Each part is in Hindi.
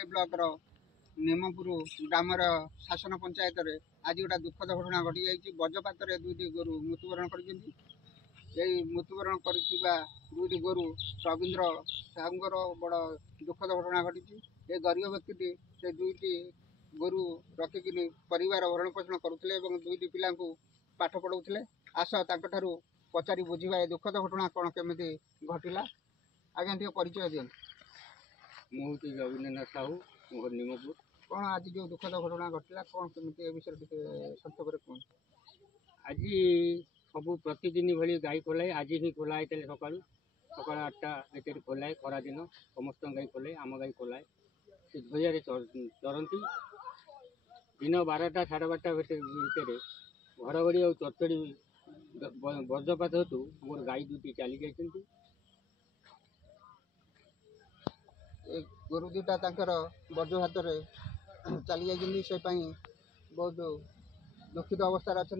कोटई ब्लॉक निमपुर ग्रामर शासन पंचायत आज गोटा दुखद घटना घटी जाइए। वज्रपात दुईटी गोरु मृत्युवरण कर मृत्युवरण कर दुईटी गोरु रवींद्र साहूर बड़ दुखद घटना घटी। ये गरीब व्यक्ति से दुईटी गोरु रखिकी परिवार भरण पोषण करुले और दुईटी पिला पाठ पढ़ाऊे। आस ताकू पचारि बुझा ए दुखद घटना कौन केमी घटला आज्ञा टे परिचय दिखाँ। मुझे रवीन्द्रनाथ साहू मोहर निमपुर। कौन आज जो दुखद घटना घटला कौन केमी विषय संक्षेप कौन आज सब प्रतिदिन भाई गाई खोलाए आज भी खोला सका सका 8टा भितर खोलाए खरा दिन समस्त गाई खोलाए आम गाई खोलाए से धैर्य चरती दिन 12टा 12:30 भितर घड़घड़ी और चरचड़ी वज्रपात हेतु मोर गाई दुटी चली जाती। गोरु दुटा वज्रघात चली जाइए से बहुत दुखित अवस्था अच्छा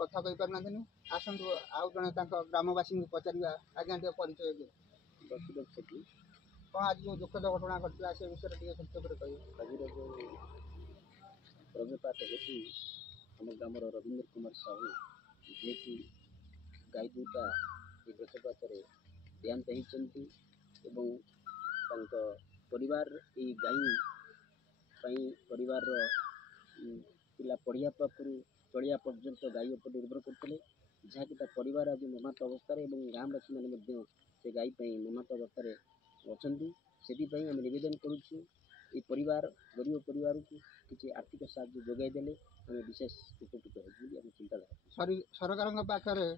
कथा कही पार ना। आसतु आउ जड़े ग्रामवासी पचारा आज्ञा टे परिचय दिखाँ। कौन आज जो दुखद घटना घटला से विषय संक्षेप कह। वज्रपात हेतु आम ग्राम रवींद्र कुमार साहू जी की गाई दुटा वज्रपात देहांत होती परिवार ये गाई परिवार पिला पढ़िया पाखु चलिया पर्यंत गाई उपर निर्भर करते जहाँकि परिवार आज ममात अवस्था गाँववासी मैंने से गाई ममात अवस्था अच्छा से आम नवेदन करुँ ये परिवार गरीब परिवार को किसी आर्थिक साहाय्य जोगाईदेले आम विशेष उपकृत हो चिंताधारा। सरकार पाखे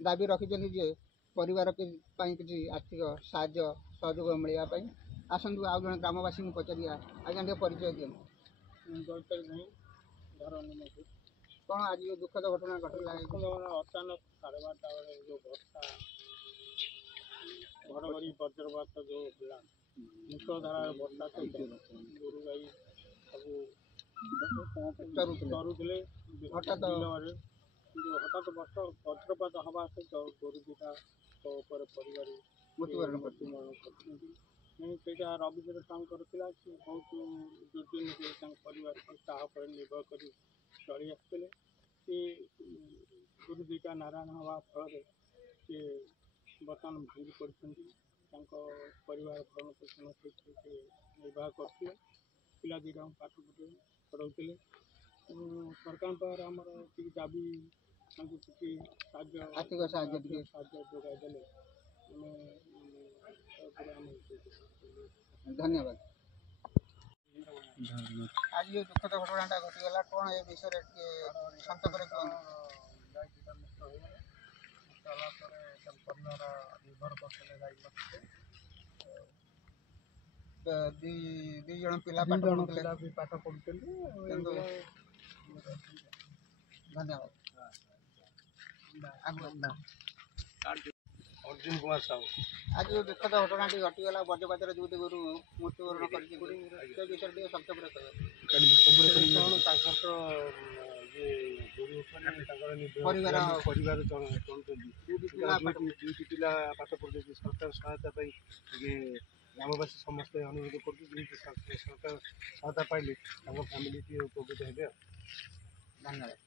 दाबी रखिंट जे परिवार किसी आर्थिक साहाय्य सहयोग मिलवाई। आसतु आउ जड़े ग्रामवासी पचारा आज्ञा टे परिचय दिखाँ। कौन आज जो दुखद घटना घटला अचानक 12:30 बेले जो वर्षा घड़घड़ी वज्रपात जो है मुसलधारा वर्षा सहित गोरु गाई सब चरुले हठात वज्रपात हवा सहित गोरु दुटा परिवार मृत्युवरण करता रवींद्र साहू करा बहुत दुर्दिन से परिवार पर निर्भर कर चली आसते गोरु दुटा नारायण हवा फल सी बर्तमान भांगी पड़ते परिवार भरण पोषण से निर्वाह करते पिला दुटा पाठ पढ़ाऊे। सरकार पाखे आमर दाबी किसी आर्थिक साहाय्य जोगाईदेले धन्यवाद। आज जो दुखद घटना घटीगला कौन ए विषय संक्षेप गाई दुटा नष्ट हो परिवार निर्भर करते गाई जन पिला पाठ पढ़ुते। धन्यवाद। अर्जुन कुमार साहू। आज जो दुखद घटना घटीगला वज्रपात दुईटी गोरु मृत्युवरण कर विषय संक्षेप परिवार दुईटी पिला पाठ पढ़ते सरकार सहायता ग्रामवासी समस्ते अनुरोध कर सरकार सहायता पाइले फैमिली उपकृत हे। धन्यवाद।